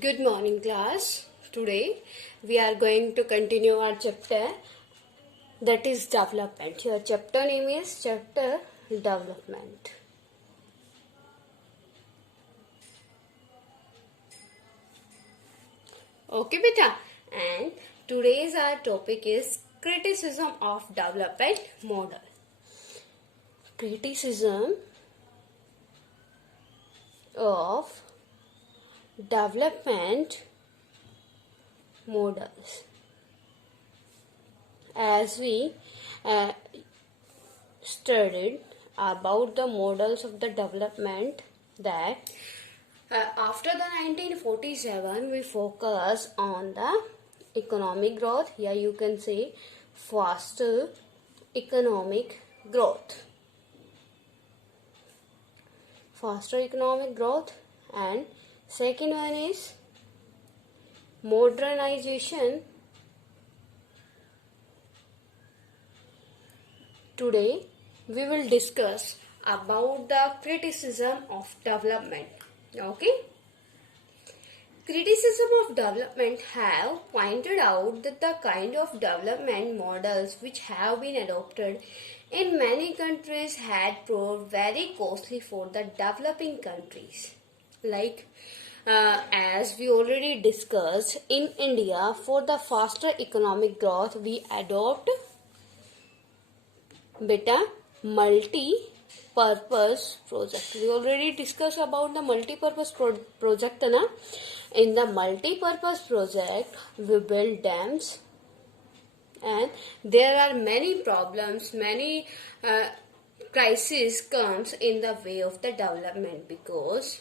Good morning, class. Today we are going to continue our chapter that is development. Your chapter name is chapter development. Okay, beta. And today's our topic is criticism of development model. Criticism of development models. As we studied about the models of the development that after the 1947 we focus on the economic growth. Here you can say faster economic growth. Faster economic growth, and second one is modernization. Today we will discuss about the criticism of development. Okay? Criticism of development have pointed out that the kind of development models which have been adopted in many countries had proved very costly for the developing countries. Like as we already discussed, in India, for the faster economic growth, we adopt multi-purpose project. We already discussed about the multi-purpose project. In the multi-purpose project, we build dams, and there are many problems, many crises comes in the way of the development because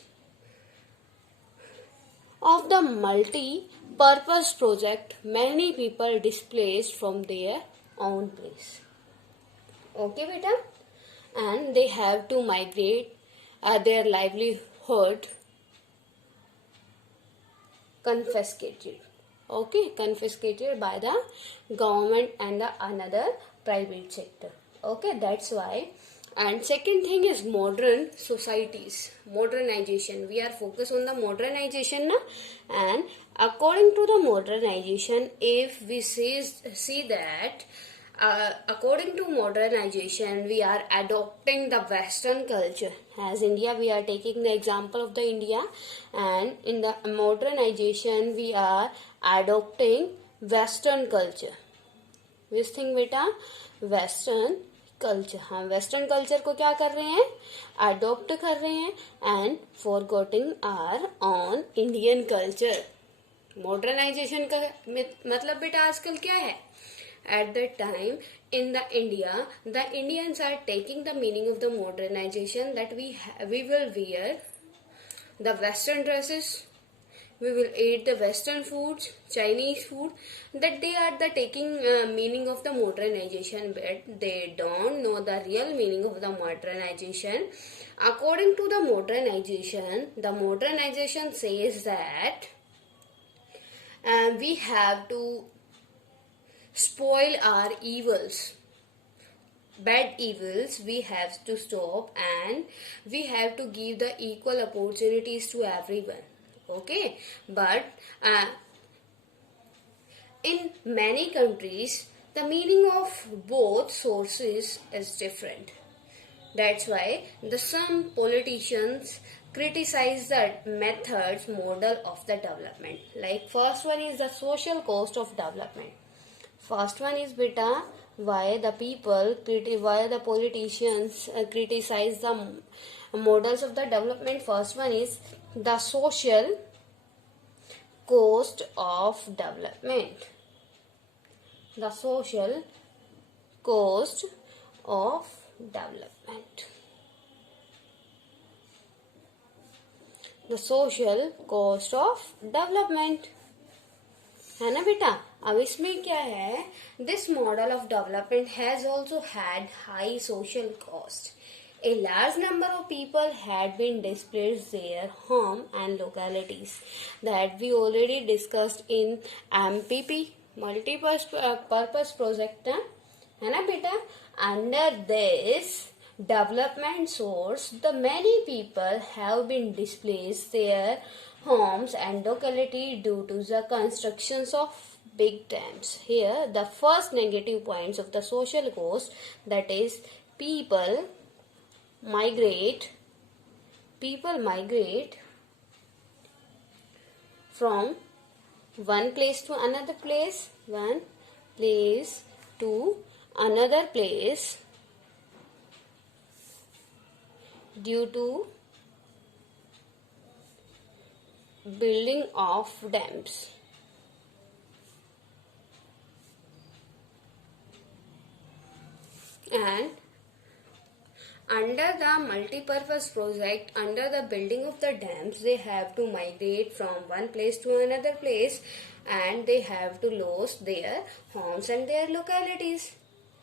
of the multi-purpose project. Many people displaced from their own place. Okay, beta, and they have to migrate their livelihood confiscated. Okay, confiscated by the government and the another private sector. Okay, that's why. And second thing is modern societies, modernization. We are focused on the modernization na? And according to the modernization, if we see that according to modernization, we are adopting the Western culture. As India, we are taking the example of the India, and in the modernization, we are adopting Western culture. Which thing, beta? Western culture. हाँ, western culture को क्या कर रहे हैं? Adopt कर रहे हैं and forgetting our own Indian culture. Modernisation का मतलब बेटा आजकल क्या है? At that time in the India, the Indians are taking the meaning of the modernization that we will wear the Western dresses, we will eat the Western foods, Chinese food. That they are the taking meaning of the modernization, but they don't know the real meaning of the modernization. According to the modernization says that we have to spoil our evils, bad evils we have to stop, and we have to give the equal opportunities to everyone. Okay, but in many countries the meaning of both sources is different. That's why some politicians criticize the methods model of the development. Like first one is the social cost of development. First one is beta, why the politicians criticize the models of the development. First one is the social cost of development. The social cost of development. The social cost of development. है ना बेटा? अब इसमें क्या है? This model of development has also had high social cost. A large number of people had been displaced their home and localities that we already discussed in MPP, multi-purpose project. है ना बेटा? Under this development source, the many people have been displaced their homes and locality due to the constructions of big dams. Here, the first negative points of the social cost, that is migrate people migrate from one place to another place, due to building of dams. And under the multi-purpose project, under the building of the dams, they have to migrate from one place to another place, and they have to lose their homes and their localities.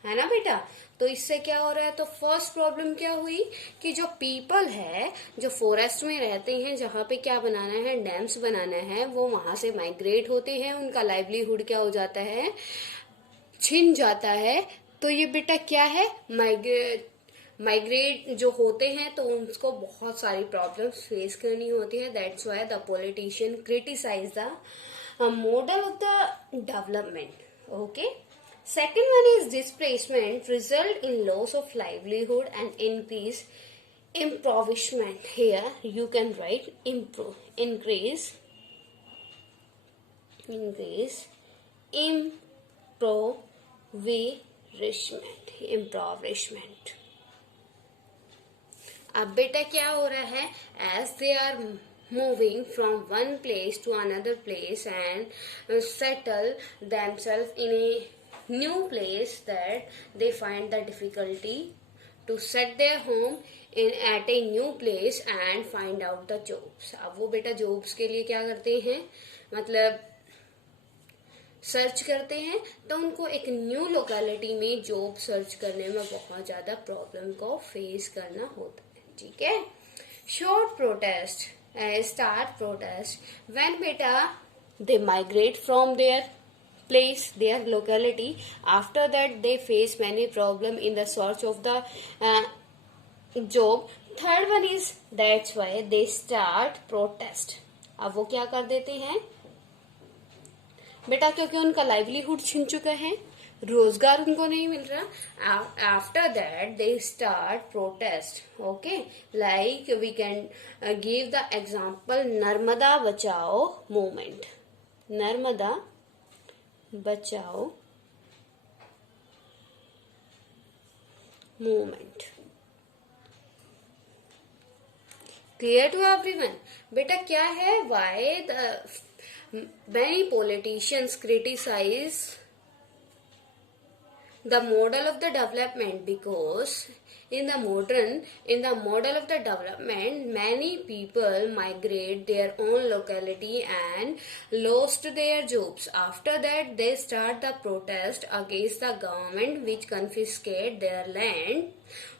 है ना बेटा? तो इससे क्या हो रहा है? तो फर्स्ट प्रॉब्लम क्या हुई कि जो पीपल है, जो फॉरेस्ट में रहते हैं, जहाँ पे क्या बनाना है, डैम्स बनाना है, वो वहां से माइग्रेट होते हैं, उनका लाइवलीहुड क्या हो जाता है, छिन जाता है. तो ये बेटा क्या है, माइग्रेट जो होते हैं तो उनको बहुत सारी प्रॉब्लम्स फेस करनी होती है. That's why the politician criticize the model of the development. Okay. Second one is displacement result in loss of livelihood and increase impoverishment. Here you can write increase impoverishment. अब बेटा क्या हो रहा है, as they are moving from one place to another place and settle themselves in a new place, that they find the difficulty to set their home at a new place and find out the jobs. अब वो बेटा jobs के लिए क्या करते हैं, मतलब search करते हैं, तो उनको एक न्यू लोकेलिटी में जॉब सर्च करने में बहुत ज्यादा प्रॉब्लम को फेस करना होता है. ठीक है. Short protest, start protest when बेटा they migrate from their place, their locality. After that they face many problem in the search of the job. Third one is, that's why they start protest. अब वो क्या कर देते हैं बेटा, क्योंकि उनका लाइवलीहुड छिन चुका है, रोजगार उनको नहीं मिल रहा. After that they start protest. Okay. Like we can give the example Narmada Bachao movement. Narmada Bachao movement. Clear to everyone? बेटा क्या है, why the many politicians criticize the model of the development? Because in the model of the development, many people migrate their own locality and lost their jobs. After that they start the protest against the government which confiscate their land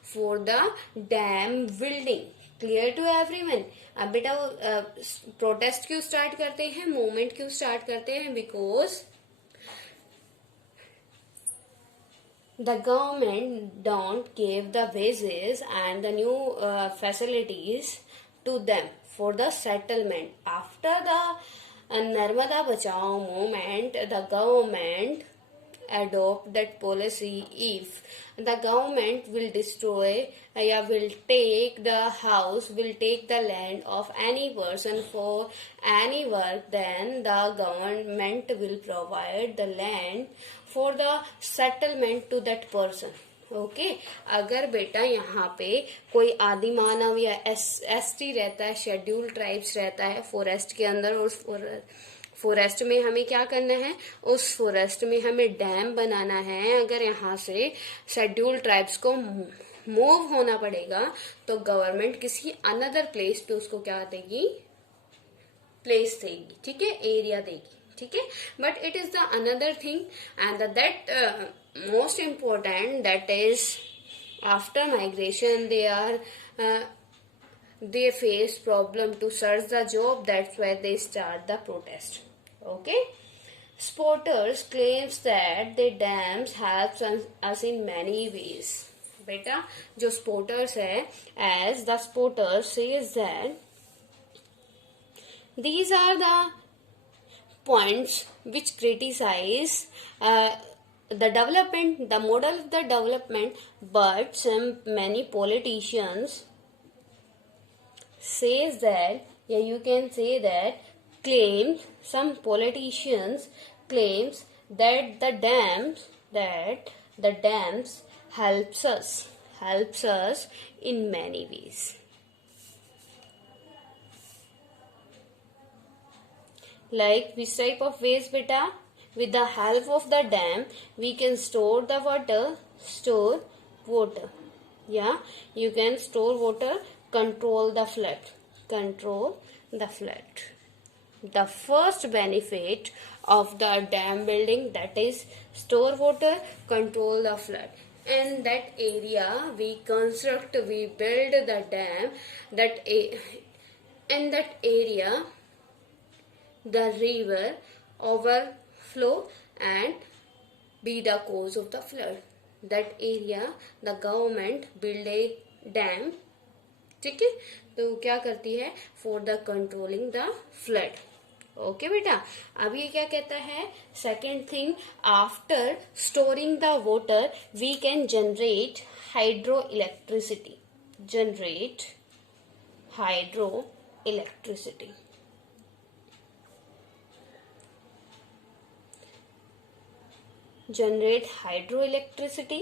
for the dam building. Clear to everyone? अब बेटा protest क्यों start करते हैं, movement क्यों start करते हैं? Because the government don't give the wages and the new facilities to them for the settlement. After the Narmada Bachao movement, the government adopt that policy. If the government will destroy will take the house, will take the land of any person for any work, then the government will provide the land for the settlement to that person. Okay. अगर बेटा यहाँ पे कोई आदि मानव या ST रहता है, schedule tribes रहता है फॉरेस्ट के अंदर, और फॉरेस्ट में हमें क्या करना है, उस फॉरेस्ट में हमें डैम बनाना है. अगर यहाँ से शेड्यूल ट्राइब्स को मूव होना पड़ेगा तो गवर्नमेंट किसी अनदर प्लेस पे उसको क्या देगी, प्लेस देगी. ठीक है, एरिया देगी. ठीक है. But it is the another thing and that most important, that is after migration they face problem to search the job. That's why they start the protest. Okay. Supporters claims that the dams helps us in many ways. बेटा जो supporters है, as the supporters says that These are the points which criticize the development, the model of the development, but some many politicians says that, yeah, you can say that, claims, some politicians claims that the dams helps us in many ways. Like which type of ways, beta? With the help of the dam, we can store the water, Yeah, you can store water, control the flood. Control the flood. The first benefit of the dam building, that is store water, control the flood. And that area we build the dam, in that area the river overflow and be the cause of the flood. That area the government build a dam, ठीक है, तो क्या करती है, for the controlling the flood. Okay बेटा, अब ये क्या कहता है, second thing, after storing the water we can generate hydro electricity. Generate hydro electricity. Generate hydroelectricity.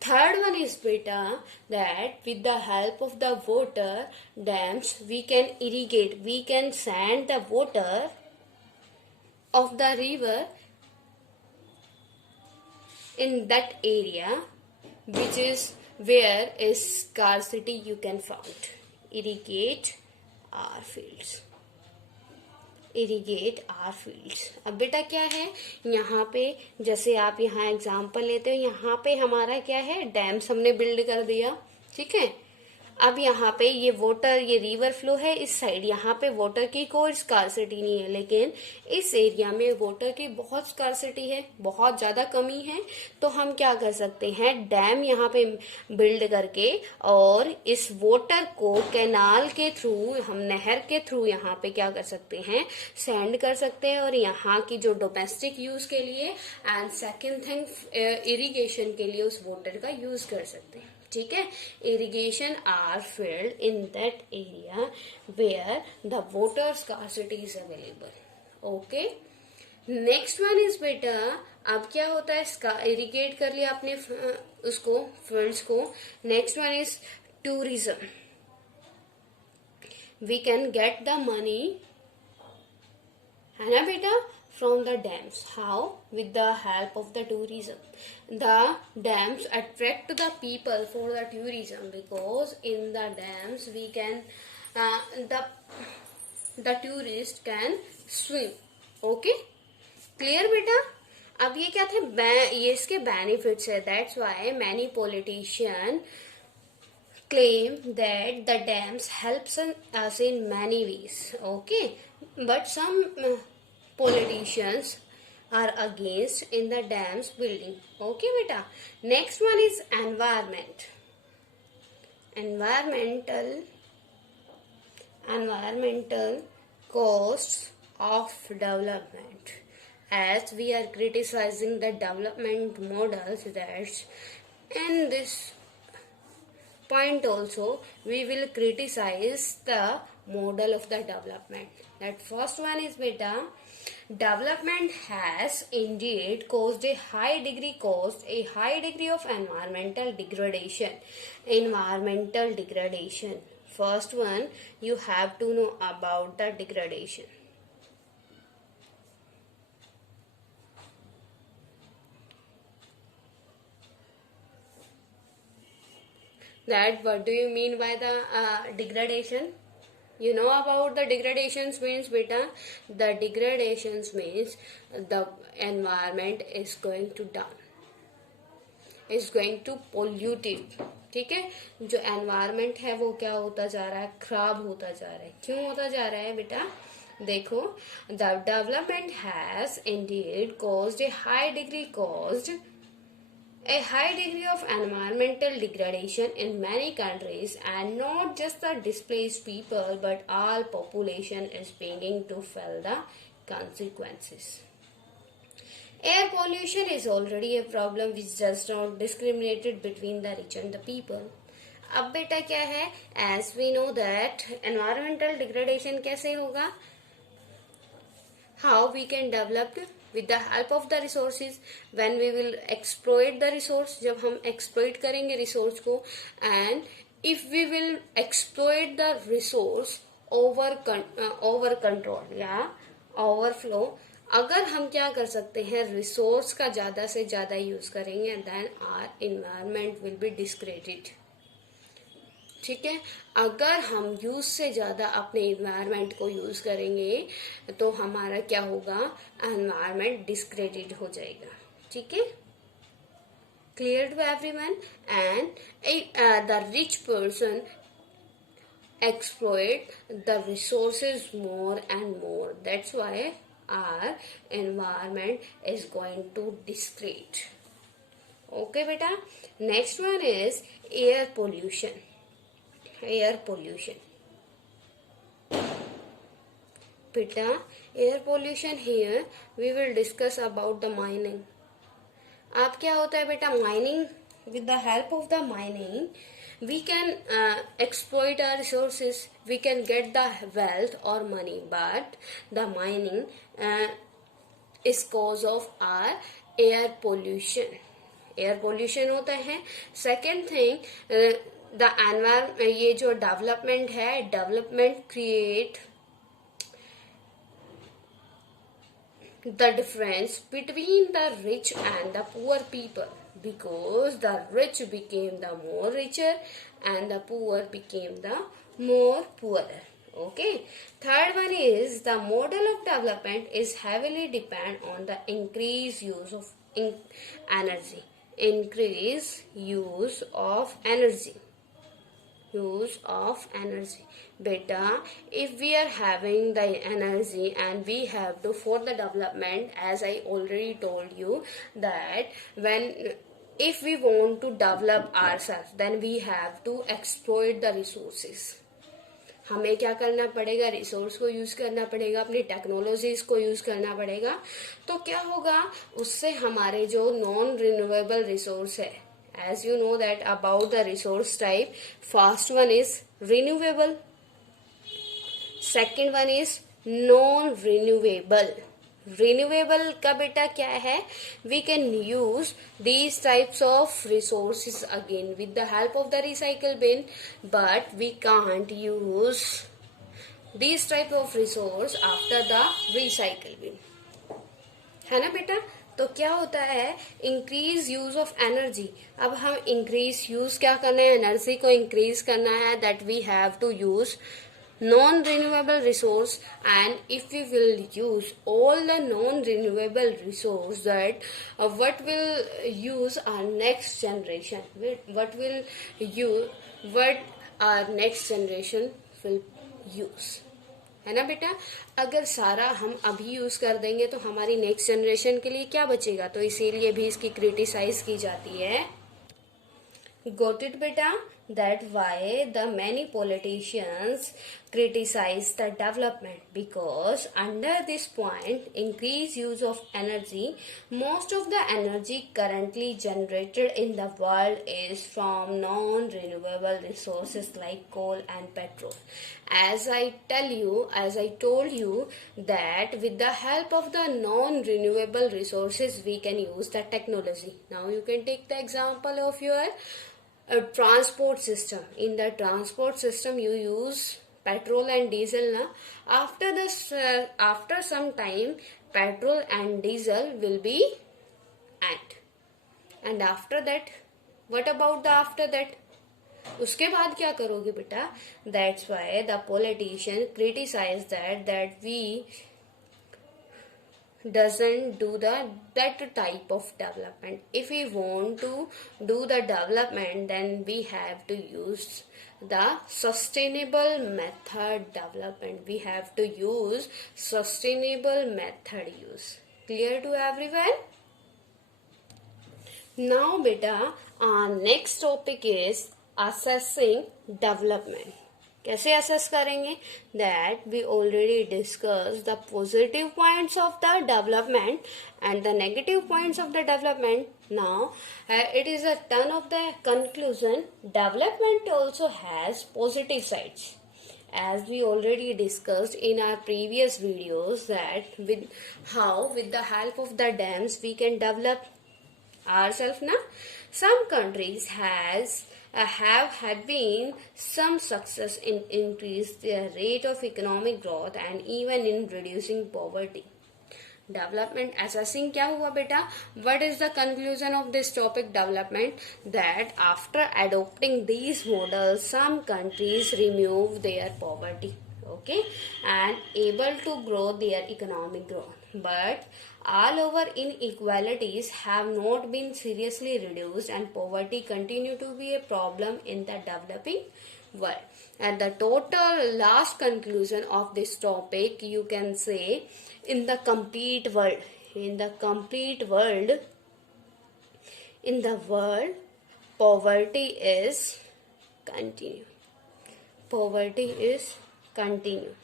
Third one is beta, that with the help of the water dams we can irrigate, we can send the water of the river in that area which is where is scarcity you can found. Irrigate our fields. Irrigate our fields. अब बेटा क्या है, यहाँ पे जैसे आप यहाँ example लेते हो, यहाँ पे हमारा क्या है, डैम्स हमने बिल्ड कर दिया, ठीक है. अब यहाँ पे ये वाटर, ये रिवर फ्लो है इस साइड, यहाँ पे वाटर की कोई स्कार्सिटी नहीं है, लेकिन इस एरिया में वाटर की बहुत स्कार्सिटी है, बहुत ज्यादा कमी है. तो हम क्या कर सकते हैं, डैम यहाँ पे बिल्ड करके और इस वाटर को कैनाल के थ्रू, हम नहर के थ्रू यहाँ पे क्या कर सकते हैं, सेंड कर सकते हैं, और यहाँ की जो डोमेस्टिक यूज के लिए एंड सेकेंड थिंग इरिगेशन के लिए उस वाटर का यूज कर सकते हैं, ठीक है. Irrigation our field in that area where the water scarcity is available. Okay, next one is बेटा, अब क्या होता है, इरिगेट कर लिया आपने उसको, फील्ड्स को. Next one is tourism. We can get the money, है ना बेटा, from the dams. How? With the help of the tourism. The dams attract the people for the tourism, because in the dams we can the tourist can swim. Okay, clear beta? अब ये क्या थे, ये इसके benefits है. That's why many politicians claim that the dams helps us in many ways. Okay, but some politicians are against in the dams building. Okay beta. Next one is environment. Environmental costs of development. As we are criticizing the development models, that's in this point also we will criticize the model of the development. That first one is beta, development has indeed caused a high degree of environmental degradation. Environmental degradation. First one, you have to know about the degradation. That what do you mean by the degradation? You know about the degradations means beta, the degradations means the environment is going to down, is going to pollute it. ठीक है, जो environment है वो क्या होता जा रहा है, खराब होता जा रहा है. क्यों होता जा रहा है बेटा, देखो, the development has indeed caused a high degree A high degree of environmental degradation in many countries, and not just the displaced people but all population is beginning to feel the consequences. Air pollution is already a problem which does not discriminate between the rich and the people. अब बेटा क्या है, as we know that environmental degradation कैसे होगा, how we can develop with the help of the resources, when we will exploit the resource, जब हम exploit करेंगे resource को, and if we will exploit the resource over control या overflow, अगर हम क्या कर सकते हैं, रिसोर्स का ज्यादा से ज्यादा यूज करेंगे, then our environment will be discredit. ठीक है, अगर हम यूज से ज्यादा अपने इन्वायरमेंट को यूज करेंगे तो हमारा क्या होगा, एनवायरमेंट डिस्क्रेडिट हो जाएगा. ठीक है, clear to everyone. And the rich person exploit the resources more and more. That's why our environment is going to degrade. Okay beta, next one is air pollution. Air pollution beta, air pollution, here we will discuss about the mining. अब क्या होता है बेटा, mining, with the help of the mining we can exploit our resources, we can get the wealth or money, but the mining is cause of our air pollution. Air pollution होता है. Second thing, the environment, ये जो development है, development create the difference between the rich and the poor people, because the rich became the more richer and the poor became the more poorer. Okay, third one is the model of development is heavily depend on the increased use of energy. Increase use of energy. Use of energy. Beta, if we are having the energy and we have to, for the development, as I already told you that if we want to develop ourselves, then we have to exploit the resources. हमें क्या करना पड़ेगा, resource को use करना पड़ेगा, अपनी technologies को use करना पड़ेगा. तो क्या होगा, उससे हमारे जो नॉन रिन्यूएबल रिसोर्स है, as you know that about the resource type, first one is renewable, second one is non renewable. Renewable का बेटा क्या है, we can use these types of resources again with the help of the recycle bin, but we can't use these type of resource after the recycle bin, है ना बेटा. तो क्या होता है, इंक्रीज यूज ऑफ एनर्जी. अब हम increase use क्या करना है, एनर्जी को इंक्रीज करना है, that we have to use non renewable resource. And if we will use all the non renewable resource, that what will use our next generation, what our next generation will use, है ना बेटा. अगर सारा हम अभी use कर देंगे तो हमारी नेक्स्ट जनरेशन के लिए क्या बचेगा, तो इसीलिए भी इसकी क्रिटिसाइज की जाती है. Got it beta? That why the many politicians criticize the development, because under this point, increased use of energy, most of the energy currently generated in the world is from non-renewable resources like coal and petrol. As I told you that with the help of the non-renewable resources we can use the technology. Now you can take the example of your a transport system. In the transport system you use petrol and diesel na. After some time petrol and diesel will be end, and after that, what about the after that, उसके बाद क्या करोगे बेटा. That's why the politician criticize that we doesn't do that type of development. If we want to do the development, then we have to use the sustainable method development. We have to use sustainable method use. Clear to everyone? Now beta, our next topic is assessing development. कैसे assess करेंगे? That we already discussed the positive points of the development and the negative points of the development. Now it is a turn of the conclusion. Development also has positive sides. As we already discussed in our previous videos that with the help of the dams we can develop ourselves. Now some countries have had been some success in increase their rate of economic growth and even in reducing poverty. Development assessing क्या हुआ बेटा? What is the conclusion of this topic development? That after adopting these models, some countries remove their poverty, okay, and able to grow their economic growth. But all over inequalities have not been seriously reduced and poverty continue to be a problem in the developing world. And the total last conclusion of this topic, you can say, in the complete world, poverty is continue. Poverty is continue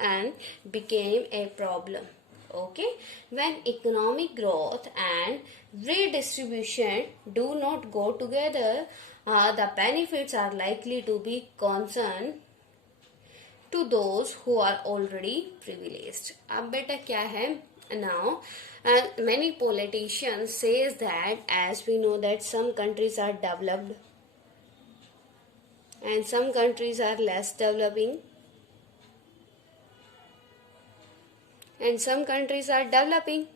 and became a problem. Okay, when economic growth and redistribution do not go together, the benefits are likely to be concerned to those who are already privileged. अब बेटा क्या है? Now many politicians says that, as we know that some countries are developed and some countries are less developing and some countries are developing.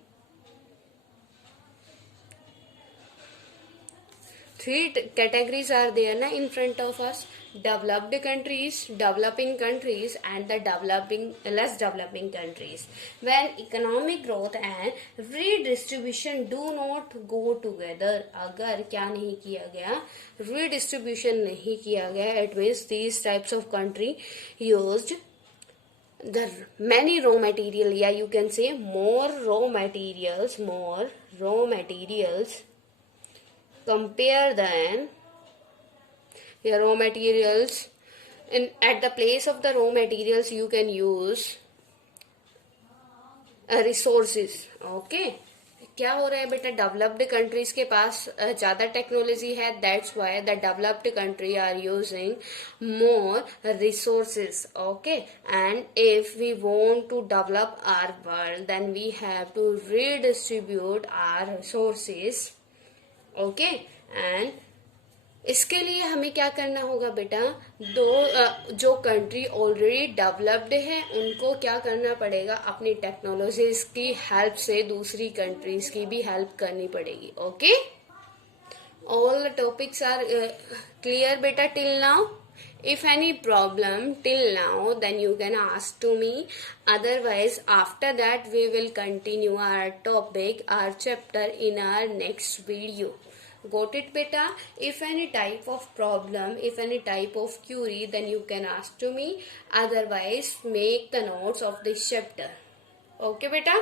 Three categories are there na in front of us: developed countries, developing countries, and the less developing countries. When economic growth and redistribution do not go together, अगर क्या नहीं किया गया, redistribution नहीं किया गया, it means these types of country used the many raw material, yeah, you can say more raw materials compare than your raw materials. At the place of the raw materials you can use resources. Okay, क्या हो रहा है बेटा? Developed countries के पास ज्यादा technology है, that's why the developed country are using more resources. Okay, and if we want to develop our world then we have to redistribute our resources. Okay, and इसके लिए हमें क्या करना होगा बेटा? जो कंट्री ऑलरेडी डेवलप्ड है उनको क्या करना पड़ेगा? अपनी टेक्नोलॉजीज की हेल्प से दूसरी कंट्रीज की भी हेल्प करनी पड़ेगी. Okay, all the topics are clear बेटा till now? If any problem till now, then you can ask to me. Otherwise, after that, we will continue our topic, our chapter in our next video. Got it, beta? If any type of problem, if any type of query, then you can ask to me. Otherwise, make the notes of this chapter. Okay, beta?